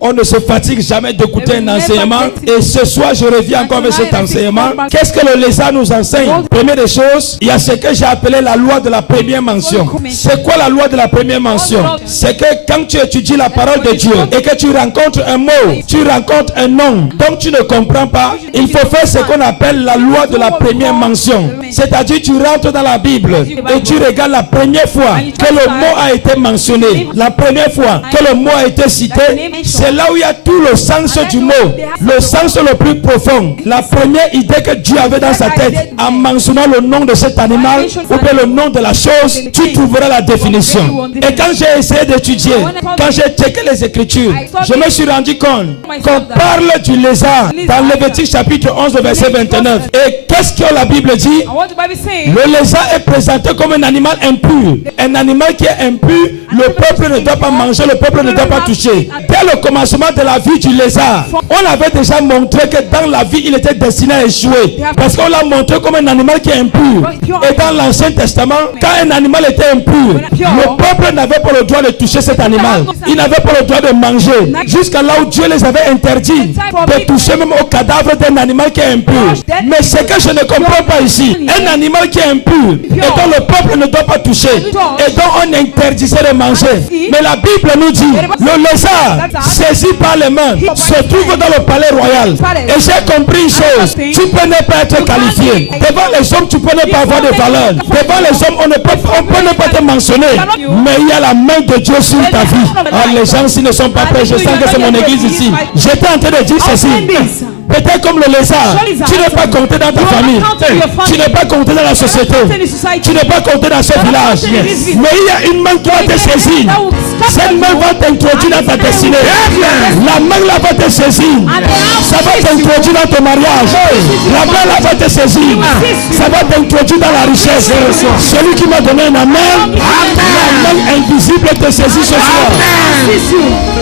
On ne se fatigue jamais d'écouter un enseignement. Et ce soir, je reviens encore avec cet enseignement. Qu'est-ce que le lézard nous enseigne? Première des choses, il y a ce que j'ai appelé la loi de la première mention. C'est quoi la loi de la première mention? C'est que quand tu étudies la parole de Dieu et que tu rencontres un mot, tu rencontres un nom, donc tu ne comprends pas, il faut faire ce qu'on appelle la loi de la première mention. C'est-à-dire tu rentres dans la Bible et tu regardes la première fois que le mot a été mentionné, la première fois que le mot a été cité. C'est là où il y a tout le sens du mot, le sens le plus profond. La première idée que Dieu avait dans sa tête en mentionnant le nom de cet animal ou bien le nom de la chose, tu trouveras la définition. Et quand j'ai essayé d'étudier, quand j'ai checké les Écritures, je me suis rendu compte qu'on parle du lézard dans Lévitique chapitre 11 verset 29. Et qu'est-ce que la Bible dit? Le lézard est présenté comme un animal impur. Un animal qui est impur, le peuple ne doit pas manger, le peuple ne doit pas toucher. Dès le commencement de la vie du lézard, on avait déjà montré que dans la vie, il était destiné à échouer. Parce qu'on l'a montré comme un animal qui est impur. Et dans l'Ancien Testament, quand un animal était impur, le peuple n'avait pas le droit de toucher cet animal. Il n'avait pas le droit de manger. Jusqu'à là où Dieu les avait interdits de toucher même au cadavre d'un animal qui est impur. Mais ce que je ne comprends pas ici, un animal qui est impur et dont le peuple ne doit pas toucher et dont on interdisait de manger. Mais la Bible nous dit, le lézard saisi par les mains se trouve dans le palais royal. Et j'ai compris une chose, tu peux ne pas être qualifié. Devant les hommes, tu peux ne pas avoir de valeur. Devant les hommes, on peut ne pas te mentionner. Mais il y a la main de Dieu sur ta vie. Ah, les gens s'ils ne sont pas prêts, je sens que c'est mon église ici. J'étais en train de dire ceci. Peut-être comme le lézard, tu n'es pas compté dans ta famille, tu n'es pas compté dans la société, tu n'es pas compté dans ce village. Mais il y a une main qui va te saisir. Cette main va t'introduire dans ta destinée. La main là va te saisir. Ça va t'introduire dans ton mariage. La main là va te saisir. Ça va t'introduire dans la richesse. Celui qui m'a donné un amen, la main invisible te saisit ce soir.